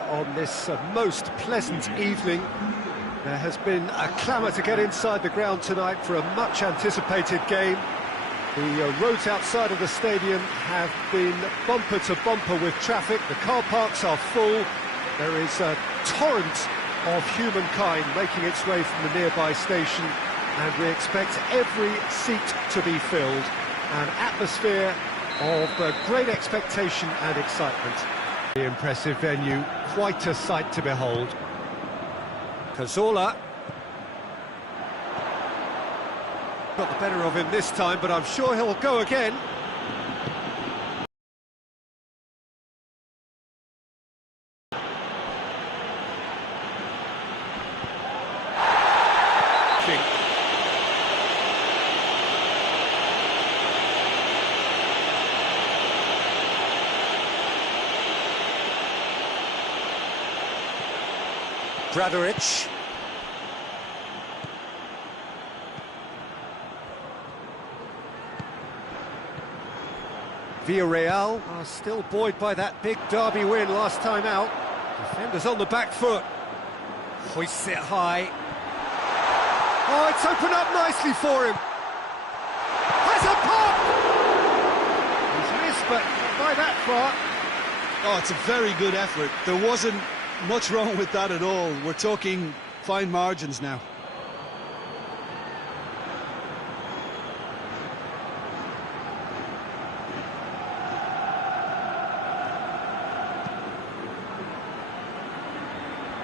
On this most pleasant evening, there has been a clamour to get inside the ground tonight for a much-anticipated game. The roads outside of the stadium have been bumper to bumper with traffic. The car parks are full. There is a torrent of humankind making its way from the nearby station, and we expect every seat to be filled. An atmosphere of great expectation and excitement. The impressive venue, quite a sight to behold. Cazorla got the better of him this time, but I'm sure he'll go again. Bradoric. Villareal are still buoyed by that big derby win last time out. Defenders on the back foot. Hoists it high. Oh, it's opened up nicely for him. Has a pop! He's missed, but not by that far. Oh, it's a very good effort. There wasn't much wrong with that at all. We're talking fine margins now.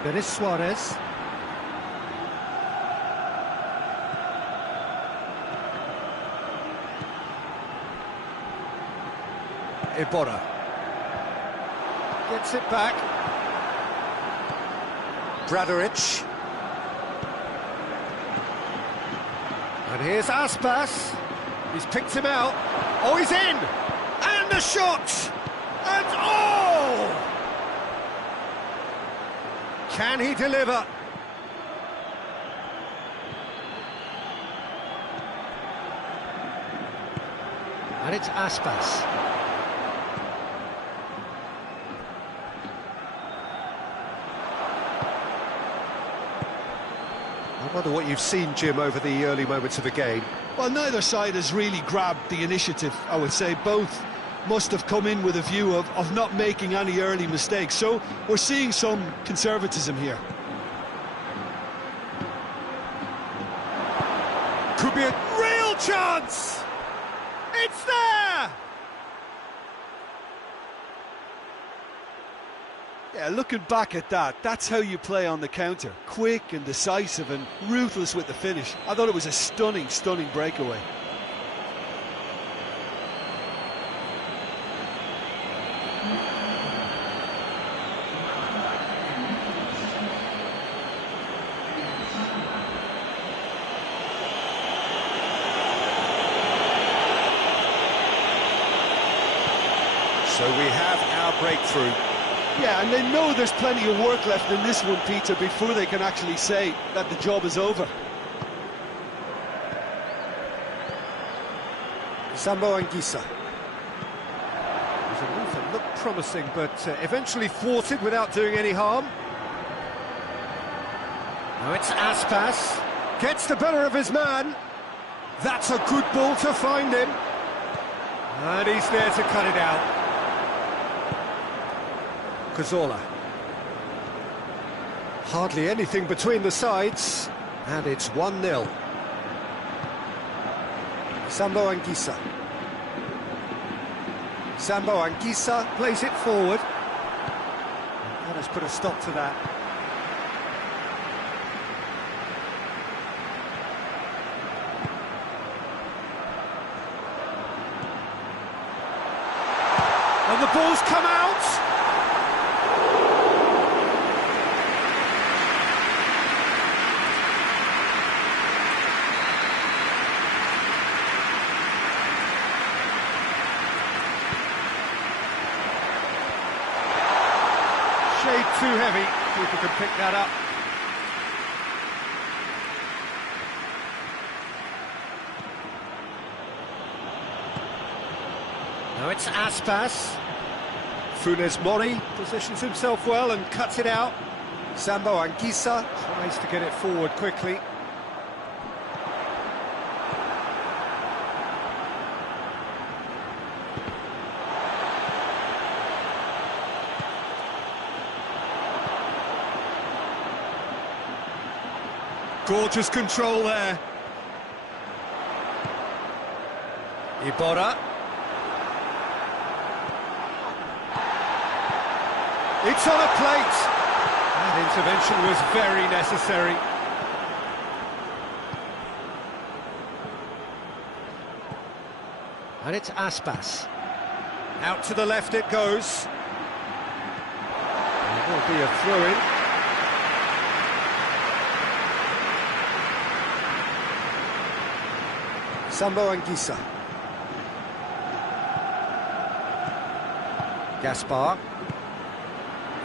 Denis Suarez. Iborra gets it back. Bradoric. And here's Aspas. He's picked him out. Oh, he's in! And the shot! And oh! Can he deliver? And it's Aspas. I wonder what you've seen, Jim, over the early moments of the game. Well, neither side has really grabbed the initiative, I would say. Both must have come in with a view of not making any early mistakes. So we're seeing some conservatism here. Could be a real chance! It's there! Yeah, looking back at that, that's how you play on the counter. Quick and decisive and ruthless with the finish. I thought it was a stunning, stunning breakaway. So we have our breakthrough. Yeah, and they know there's plenty of work left in this one, Peter, before they can actually say that the job is over. Sambo Anguissa. His move looked promising, but eventually thwarted without doing any harm. Now it's Aspas. Gets the better of his man. That's a good ball to find him. And he's there to cut it out. Cazorla. Hardly anything between the sides, and it's 1-0. Sambo Anguissa. Sambo Anguissa plays it forward. That has put a stop to that. And the ball's come out! Shade too heavy, keeper can pick that up. Now it's Aspas. Funes Mori positions himself well and cuts it out. Sambo Anguissa tries to get it forward quickly. Gorgeous control there. Iborra. It's on a plate. That intervention was very necessary. And it's Aspas. Out to the left it goes. It will be a throw-in. Sambo Anguissa. Gaspar.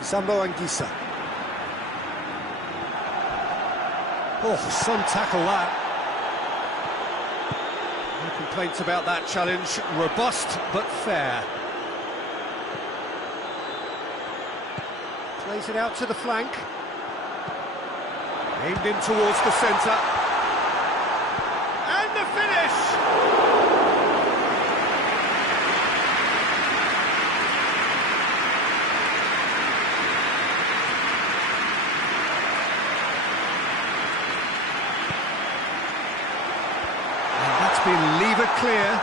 Sambo Anguissa. Oh, some tackle that. No complaints about that challenge. Robust but fair. Plays it out to the flank. Aimed in towards the centre. And the finish! Been levered clear.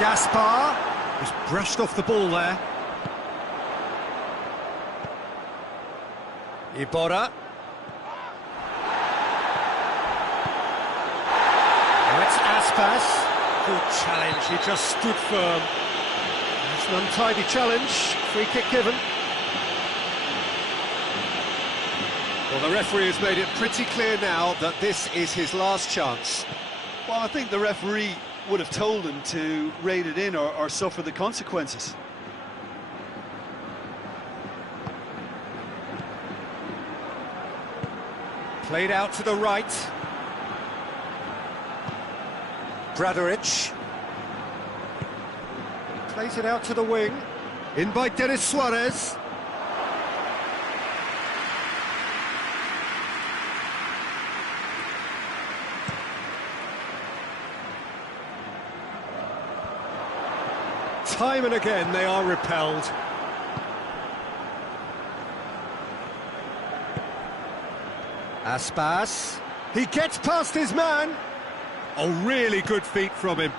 Gaspar was brushed off the ball there. Iborra. Now it's Aspas. Good challenge, he just stood firm. It's an untidy challenge. Free kick given. Well, the referee has made it pretty clear now that this is his last chance. Well, I think the referee would have told him to rein it in or suffer the consequences. Played out to the right. Bradoric. Plays it out to the wing. In by Denis Suarez. Time and again they are repelled. Aspas. He gets past his man. Oh, really good feet from him.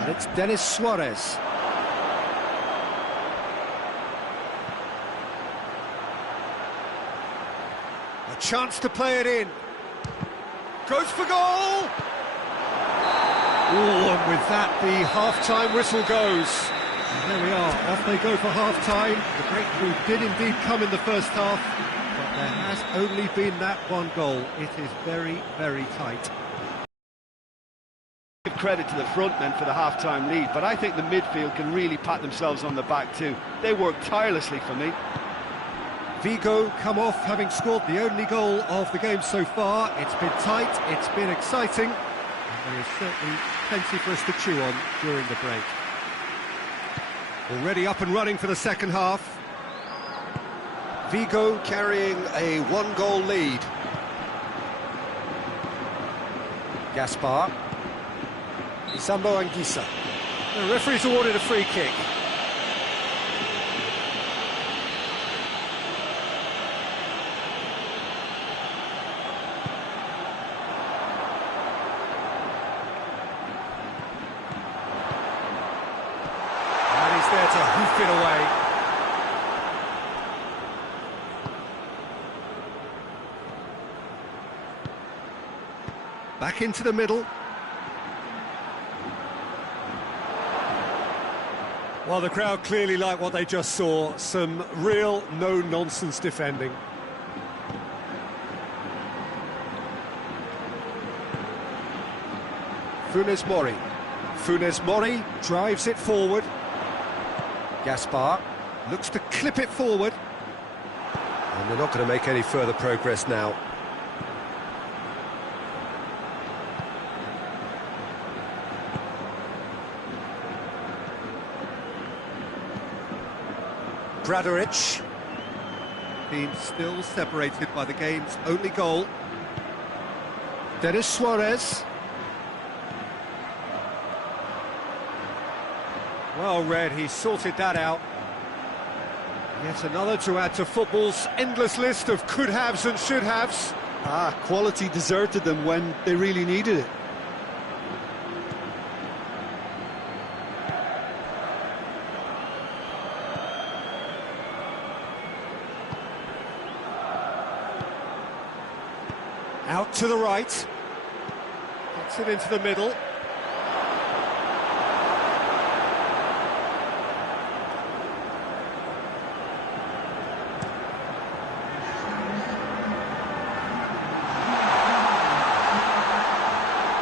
And it's Denis Suarez. A chance to play it in. Goes for goal! Oh, and with that, the half-time whistle goes. And there we are, off they go for half-time. The breakthrough did indeed come in the first half, but there has only been that one goal. It is very, very tight. Give credit to the front men for the half-time lead, but I think the midfield can really pat themselves on the back too. They work tirelessly for me. Vigo come off having scored the only goal of the game so far. It's been tight, it's been exciting. There is certainly plenty for us to chew on during the break. Already up and running for the second half. Vigo carrying a one-goal lead. Gaspar. Sambo Anguissa. The referee's awarded a free kick. There to hoof it away. Back into the middle. Well, the crowd clearly like what they just saw. Some real no-nonsense defending. Funes Mori. Funes Mori drives it forward. Gaspar looks to clip it forward. And they're not going to make any further progress now. Bradaric. Team still separated by the game's only goal. Denis Suarez. Well read, he sorted that out. Yet another to add to football's endless list of could-haves and should-haves. Quality deserted them when they really needed it. Out to the right. Gets it into the middle.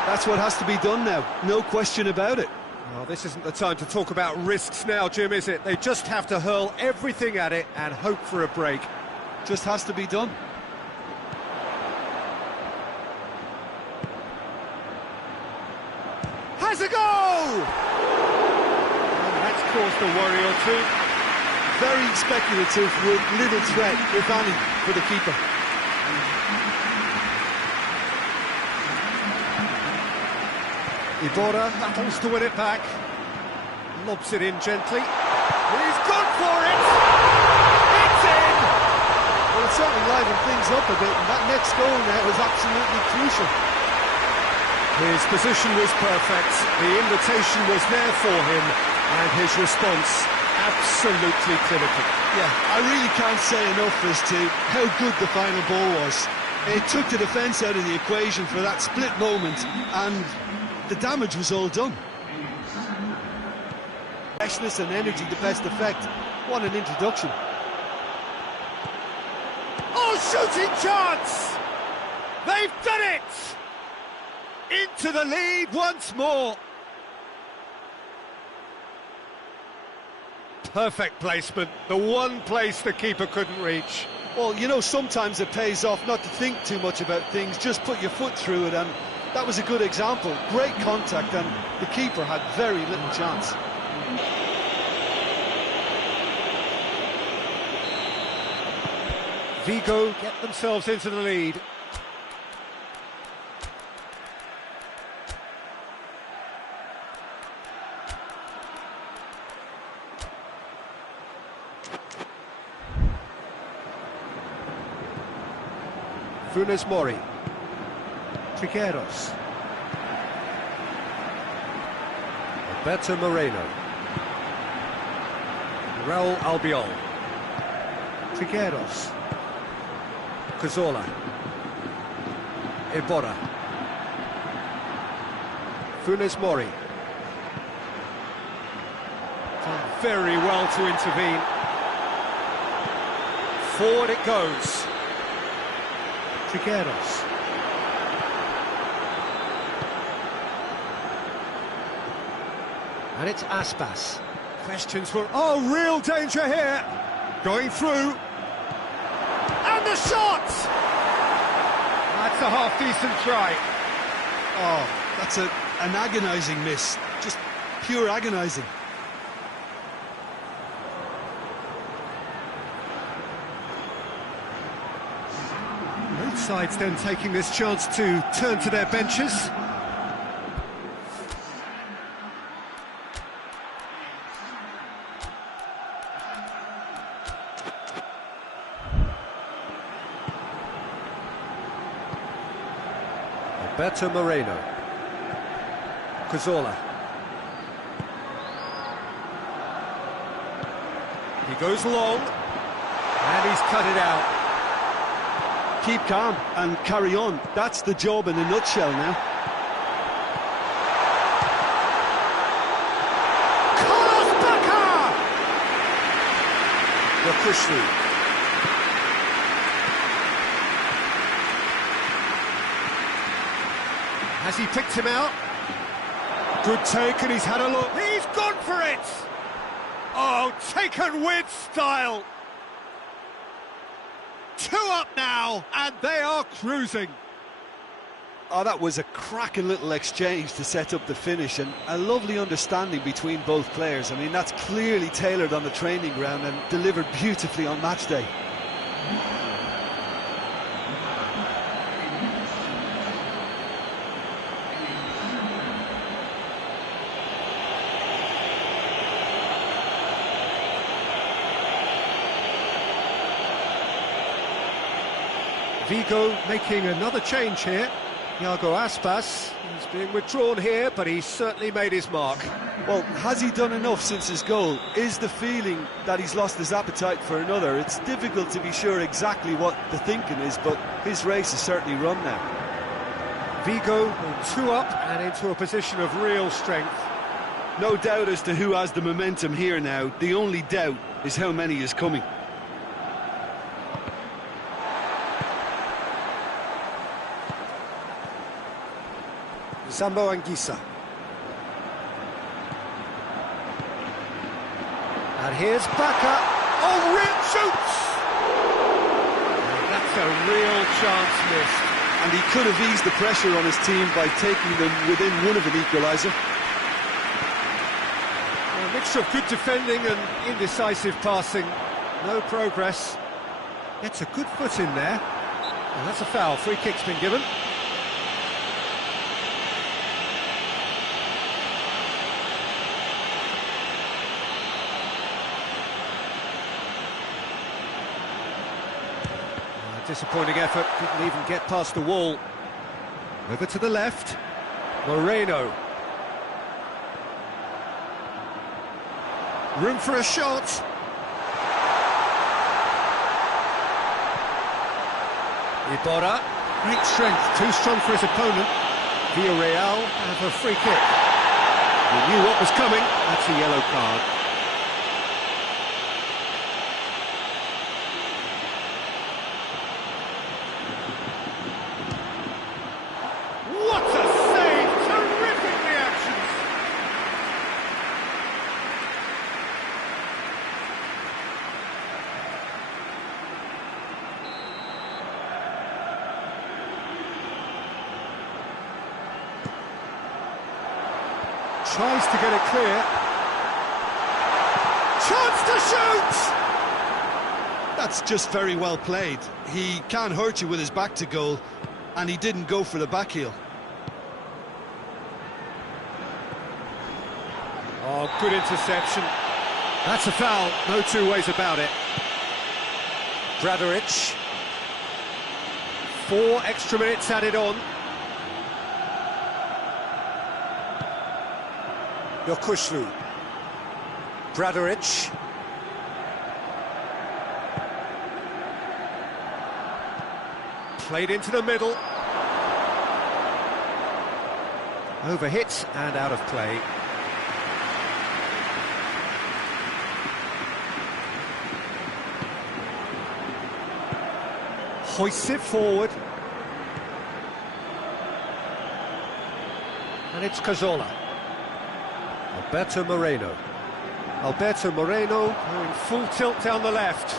That's what has to be done now, no question about it. Well, this isn't the time to talk about risks now, Jim, is it? They just have to hurl everything at it and hope for a break. Just has to be done. Has a goal! And that's caused a worry or two. Very speculative with little threat, if any, for the keeper. Iborra battles to win it back. Lobs it in gently. He's gone for it! It's in! Well, it certainly livened things up a bit, and that next goal now is absolutely crucial. His position was perfect, the invitation was there for him, and his response absolutely clinical. Yeah, I really can't say enough as to how good the final ball was. It took the defence out of the equation for that split moment, and the damage was all done. Freshness and energy, the best effect. What an introduction. Oh, shooting chance! They've done it! Into the lead once more. Perfect placement, the one place the keeper couldn't reach. Well, you know, sometimes it pays off not to think too much about things, just put your foot through it, and that was a good example. Great contact, and the keeper had very little chance. Vigo get themselves into the lead. Funes Mori. Trigueros. Alberto Moreno. Raul Albiol. Trigueros. Cazorla. Iborra. Funes Mori. Done very well to intervene. Forward it goes. Trigueros. And it's Aspas. Questions were... Oh, real danger here. Going through. And the shot! That's a half-decent try. Oh, that's an agonising miss. Just pure agonising. Both sides then taking this chance to turn to their benches. Alberto Moreno. Cazorla. He goes long, and he's cut it out. Keep calm and carry on. That's the job in a nutshell now. C.Bacca! Krishna. Has he picked him out? Good take, and he's had a look. He's gone for it! Oh, taken with style! 2 up now, and they are cruising. Oh, that was a cracking little exchange to set up the finish, and a lovely understanding between both players. I mean, that's clearly tailored on the training ground and delivered beautifully on match day. Vigo making another change here. Iago Aspas is being withdrawn here, but he's certainly made his mark. Well, has he done enough since his goal? Is the feeling that he's lost his appetite for another? It's difficult to be sure exactly what the thinking is, but his race is certainly run now. Vigo 2 up and into a position of real strength. No doubt as to who has the momentum here now. The only doubt is how many is coming. Sambo Anguissa. And here's Bacca. Oh, Rip shoots! That's a real chance missed. And he could have eased the pressure on his team by taking them within one of an equaliser. A mixture of good defending and indecisive passing. No progress. Gets a good foot in there. And that's a foul. Free kick's been given. Disappointing effort, couldn't even get past the wall. Over to the left, Moreno. Room for a shot. Iborra, great strength, too strong for his opponent. Villareal have a free kick. He knew what was coming, that's a yellow card. Tries to get it clear. Chance to shoot! That's just very well played. He can't hurt you with his back to goal, and he didn't go for the back heel. Oh, good interception. That's a foul, no two ways about it. Bradaric. 4 extra minutes added on. Yokushlu. Bradaric. Played into the middle. Overhit and out of play. Hoists it forward. And it's Cazorla. Alberto Moreno. Alberto Moreno going full tilt down the left.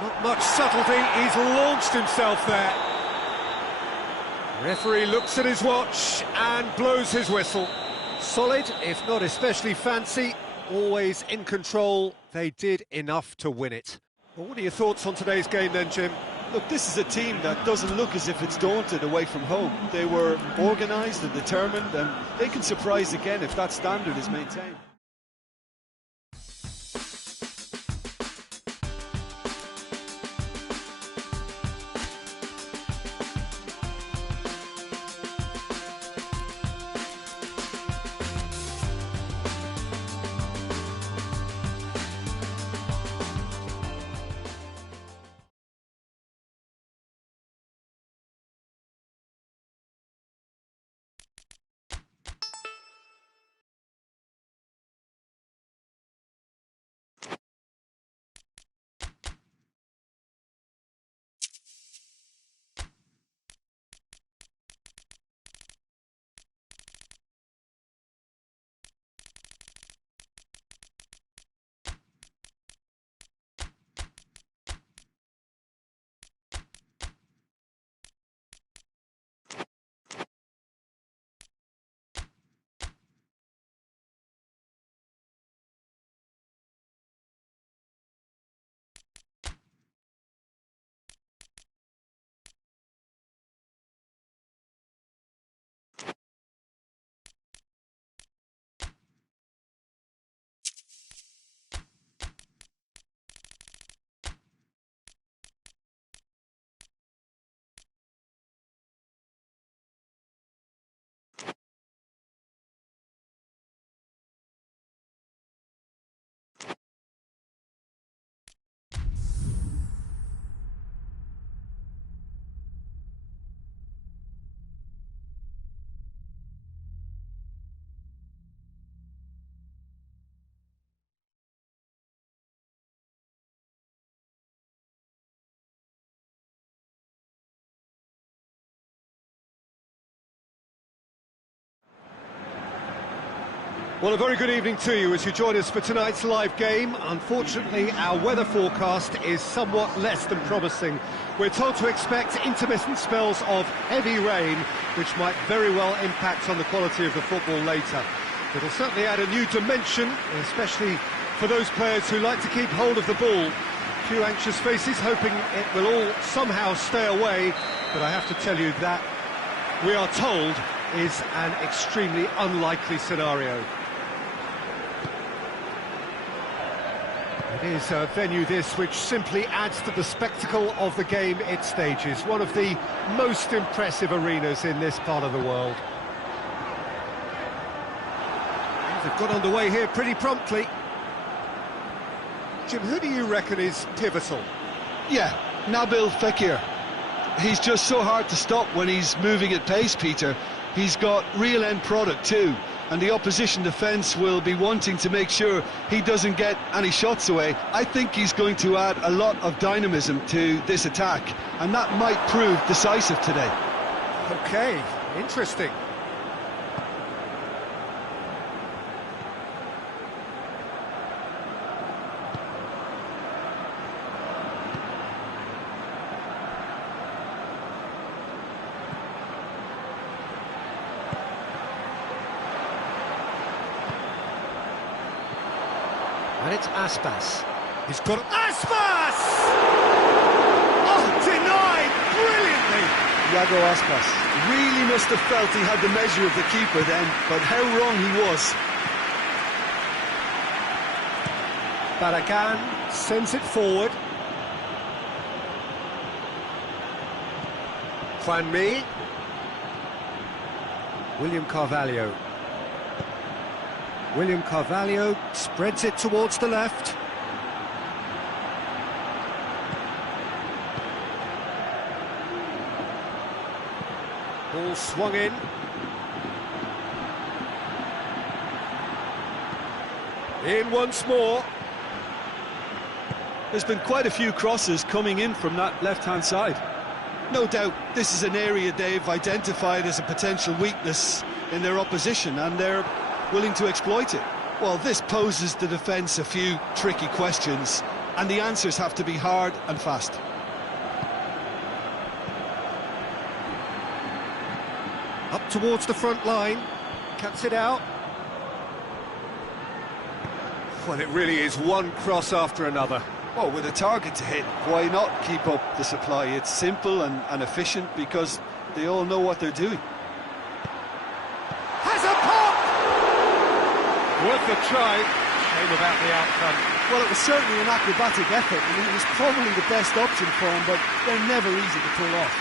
Not much subtlety, he's launched himself there. Referee looks at his watch and blows his whistle. Solid, if not especially fancy, always in control. They did enough to win it. Well, what are your thoughts on today's game then, Jim? Look, this is a team that doesn't look as if it's daunted away from home. They were organised and determined, and they can surprise again if that standard is maintained. Well, a very good evening to you as you join us for tonight's live game. Unfortunately, our weather forecast is somewhat less than promising. We're told to expect intermittent spells of heavy rain, which might very well impact on the quality of the football later. It'll certainly add a new dimension, especially for those players who like to keep hold of the ball. A few anxious faces hoping it will all somehow stay away, but I have to tell you that we are told is an extremely unlikely scenario. It is a venue this which simply adds to the spectacle of the game it stages. One of the most impressive arenas in this part of the world. They've got underway here pretty promptly. Jim, who do you reckon is pivotal? Yeah, Nabil Fekir. He's just so hard to stop when he's moving at pace, Peter. He's got real end product too, and the opposition defence will be wanting to make sure he doesn't get any shots away. I think he's going to add a lot of dynamism to this attack, and that might prove decisive today. Okay, interesting. And it's Aspas. He's got Aspas! Oh, denied brilliantly! Iago Aspas really must have felt he had the measure of the keeper then, but how wrong he was. Barragan sends it forward. Juan Mi. William Carvalho. William Carvalho spreads it towards the left. Ball swung in. In once more. There's been quite a few crosses coming in from that left-hand side. No doubt this is an area they've identified as a potential weakness in their opposition, and they're willing to exploit it. Well, this poses the defence a few tricky questions, and the answers have to be hard and fast. Up towards the front line, cuts it out. Well, it really is one cross after another. Well, with a target to hit, why not keep up the supply? It's simple and efficient because they all know what they're doing. Has a pop! Worth a try. Shame about the outcome. Well, it was certainly an acrobatic effort, and it was probably the best option for him, but they're never easy to pull off.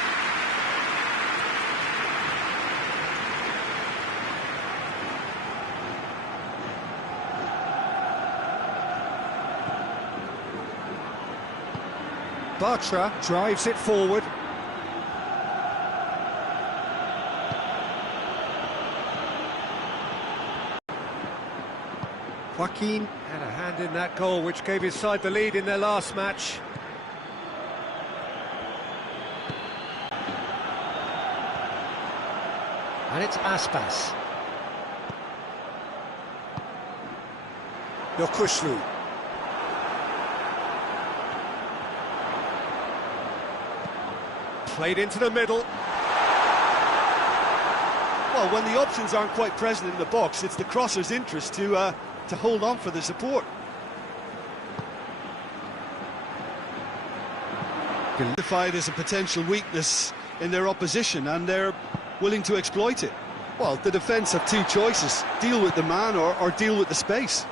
Bartra drives it forward. Joaquin had a hand in that goal, which gave his side the lead in their last match. And it's Aspas. Yokushlu. Played into the middle. Well, when the options aren't quite present in the box, it's the crosser's interest to hold on for the support. Identified as a potential weakness in their opposition, and they're willing to exploit it. Well, the defence have two choices: deal with the man or deal with the space.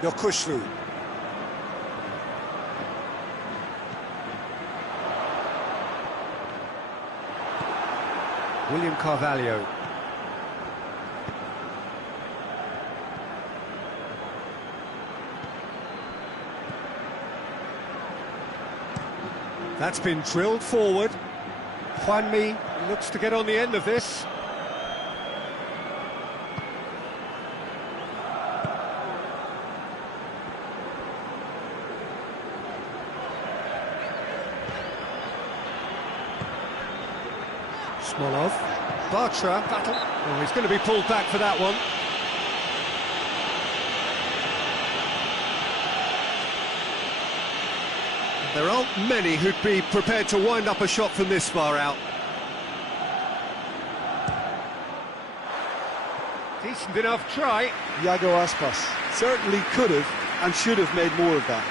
Yokushlu. William Carvalho. That's been drilled forward. Juan Mi looks to get on the end of this. F.Smolov. Bartra, battle. Oh, he's going to be pulled back for that one. There aren't many who'd be prepared to wind up a shot from this far out. Decent enough try. Iago Aspas certainly could have and should have made more of that.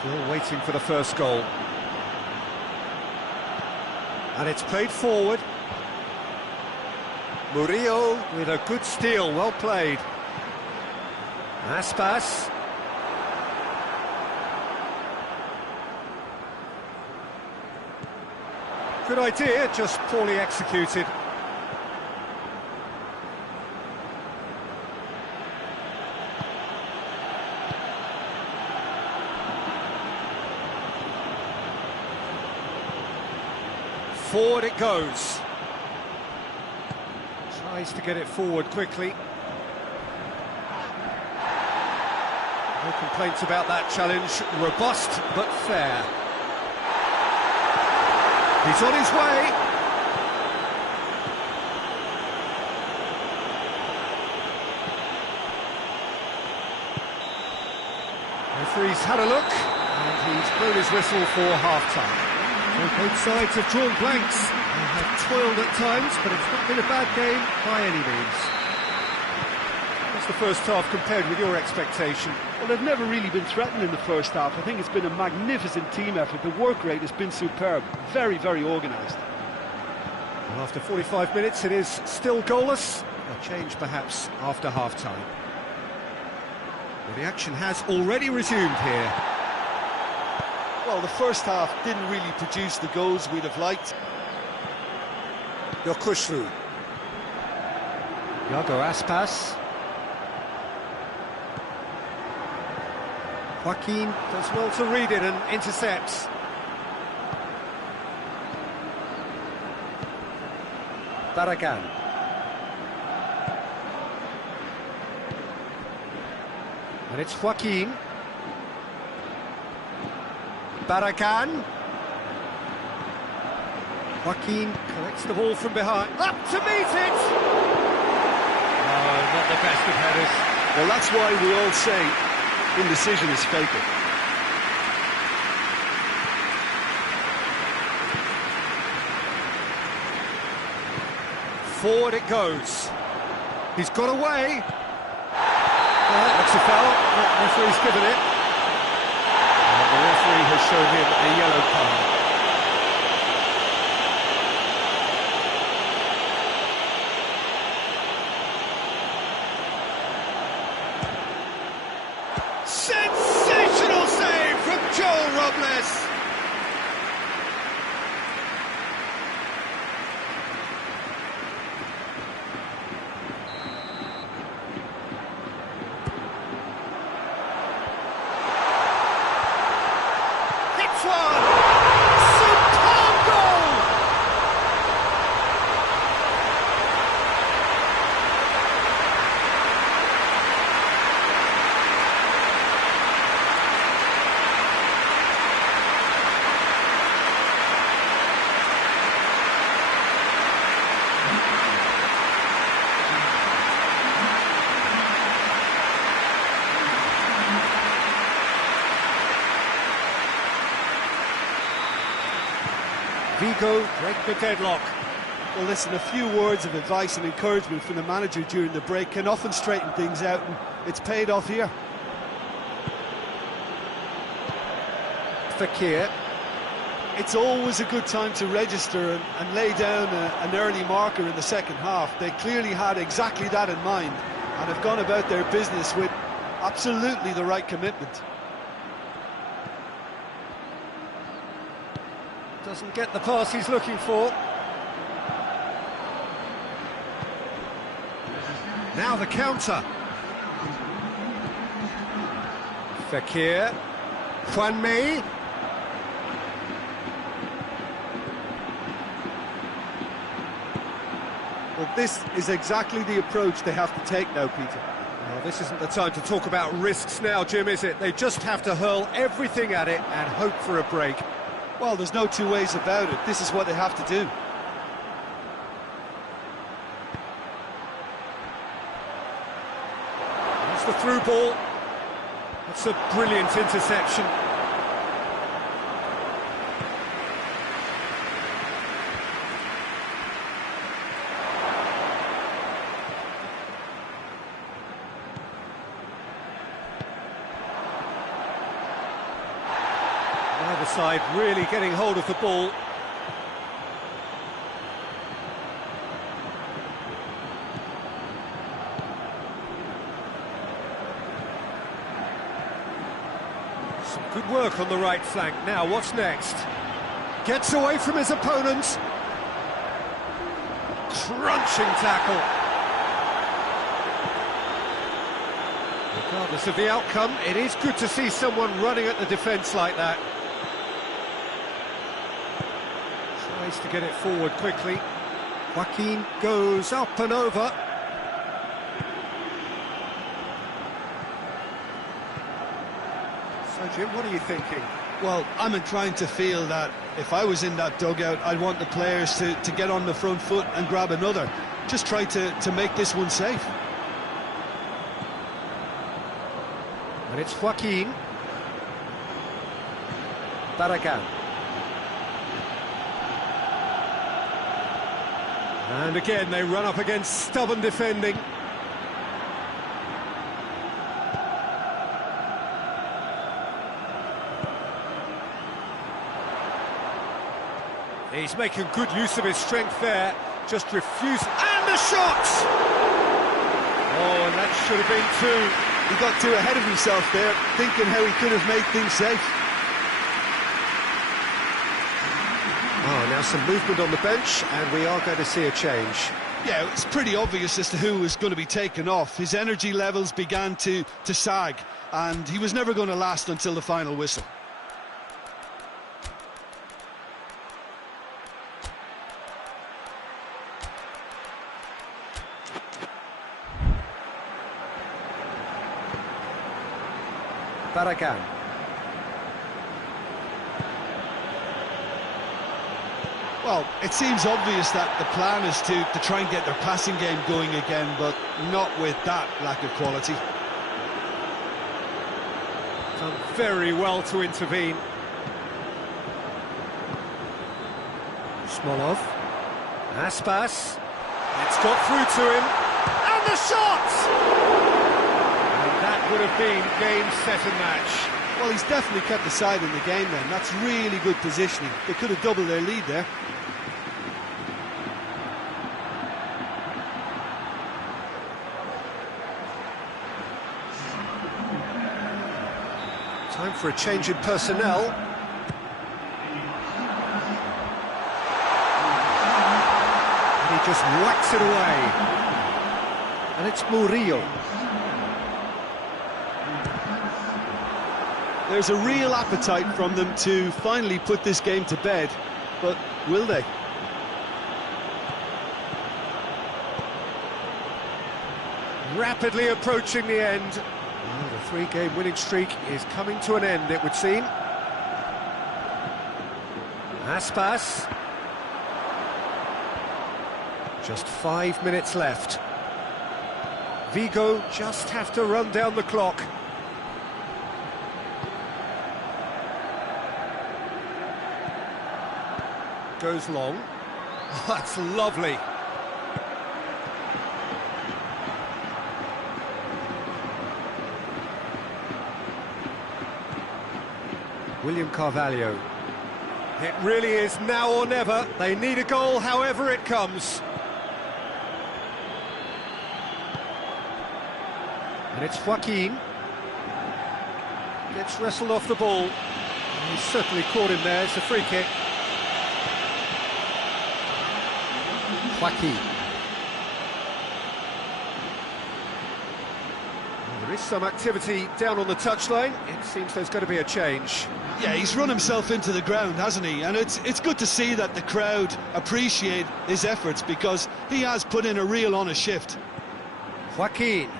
Still waiting for the first goal. And it's played forward. Murillo with a good steal, well played. Aspas. Good idea, just poorly executed. Forward it goes. Tries to get it forward quickly. No complaints about that challenge. Robust but fair. He's on his way. Referee's had a look and he's blown his whistle for half-time. So both sides have drawn blanks. They have toiled at times, but it's not been a bad game by any means. What's the first half compared with your expectation? Well, they've never really been threatened in the first half. I think it's been a magnificent team effort. The work rate has been superb. Very, very organised. Well, after 45 minutes, it is still goalless. A change, perhaps, after half-time. Well, the action has already resumed here. Well, the first half didn't really produce the goals we'd have liked. Yokushlu. Iago Aspas. Joaquin does well to read it and intercepts. Barragan. And it's Joaquin. Barragan. Joaquin collects the ball from behind. Up to meet it! Oh, not the best of headers. Well, that's why we all say indecision is fatal. Forward it goes. He's got away. Well, that looks a foul. The referee's given it. And the referee has shown him a yellow card. Sensational save from Joel Robles! Hits one! Superb goal! Vigo break the deadlock. Well, listen, a few words of advice and encouragement from the manager during the break can often straighten things out, and it's paid off here. Fakir. It's always a good time to register and lay down an early marker in the second half. They clearly had exactly that in mind and have gone about their business with absolutely the right commitment. Doesn't get the pass he's looking for. Now the counter. Fakir. Juanmi. Well, this is exactly the approach they have to take now, Peter. Well, this isn't the time to talk about risks now, Jim, is it? They just have to hurl everything at it and hope for a break. Well, there's no two ways about it. This is what they have to do. That's the through ball. That's a brilliant interception. Either side really getting hold of the ball. Some good work on the right flank. Now, what's next? Gets away from his opponent. Crunching tackle. Regardless of the outcome, it is good to see someone running at the defence like that. Tries to get it forward quickly. Joaquin goes up and over. So, Jim, what are you thinking? Well, I'm inclined to feel that if I was in that dugout, I'd want the players to get on the front foot and grab another. Just try to make this one safe. And it's Joaquin. Barragan. And again, they run up against stubborn defending. He's making good use of his strength there. Just refused. And the shot! Oh, and that should have been two. He got too ahead of himself there, thinking how he could have made things safe. Oh, now some movement on the bench, and we are going to see a change. Yeah, it's pretty obvious as to who was going to be taken off. His energy levels began to sag, and he was never going to last until the final whistle. Barragan. Well, it seems obvious that the plan is to try and get their passing game going again, but not with that lack of quality. Done very well to intervene. F.Smolov. Aspas. It's got through to him. And the shot! That would have been game, set and match. Well, he's definitely kept the side in the game then. That's really good positioning. They could have doubled their lead there. Time for a change in personnel. And he just whacks it away. And it's Murillo. There's a real appetite from them to finally put this game to bed, but will they? Rapidly approaching the end. Well, the three-game winning streak is coming to an end, it would seem. Aspas. Just 5 minutes left. Vigo just have to run down the clock. Goes long. Oh, that's lovely. William Carvalho. It really is now or never. They need a goal however it comes. And it's Joaquin. Gets wrestled off the ball. He's certainly caught him there. It's a free kick. Joaquin. Well, there is some activity down on the touchline. It seems there's going to be a change. Yeah, he's run himself into the ground, hasn't he? And it's good to see that the crowd appreciate his efforts, because he has put in a real honest shift. Joaquin.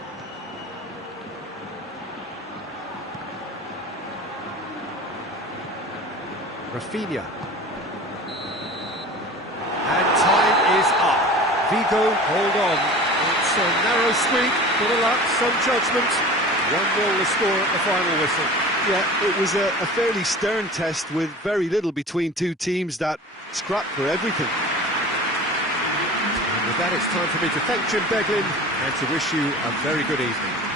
Rafinha. And time is up. Vigo, hold on. It's a narrow squeak, bit of luck, some judgment. 1-0 the score at the final whistle. Yeah, it was a fairly stern test with very little between two teams that scrapped for everything. And with that, it's time for me to thank Jim Beglin and to wish you a very good evening.